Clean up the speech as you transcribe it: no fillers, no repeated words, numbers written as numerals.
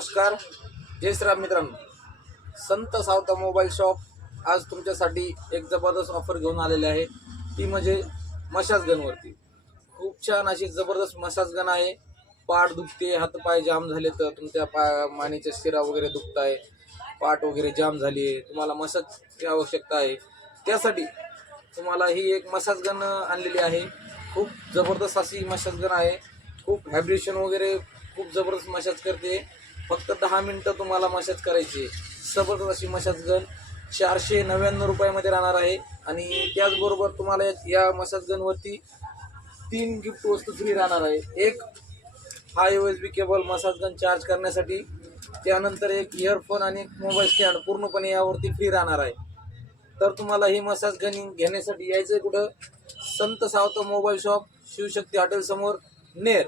नमस्कार, जय श्रीराम मित्रांनो. संत सावता mobile shop आज तुमच्यासाठी एक जबरदस्त ऑफर घेऊन आलेले आहे. ती म्हणजे मसाज गनवरती खूप छान अशी जबरदस्त मसाज गन आहे. पाठ दुखते, हातपाय जाम झाले तर तुमच्या मानेच्या शिरा वगैरे दुखत आहे, पाठ वगैरे जाम झाली आहे, तुम्हाला मसाजची आवश्यकता आहे. त्यासाठी तुम्हाला ही एक मसाज गन आणलेली आहे. खूप जबरदस्त अशी मसाज गन आहे. खूप व्हायब्रेशन वगैरे खूप जबरदस्त मसाज करते. फक्त 10 मिनटं तुम्हाला मसाज करायची. जबरदस्त अशी मसाज गन 499 रुपयामध्ये राहणार आहे. आणि त्याचबरोबर तुम्हाला या मसाज गनवरती 3 गिफ्ट वस्तू फ्री राहणार आहे. एक हा USB cable massage gun charge करण्यासाठी, त्यानंतर एक इयरफोन आणि एक मोबाईल स्टँड पूर्णपणे यावरती फ्री राहणार आहे. तर तुम्हाला ही मसाज गन घेण्यासाठी यायचं कुठं? संत सावता मोबाईल शॉप, शिवशक्ती हॉटेल समोर, नेर.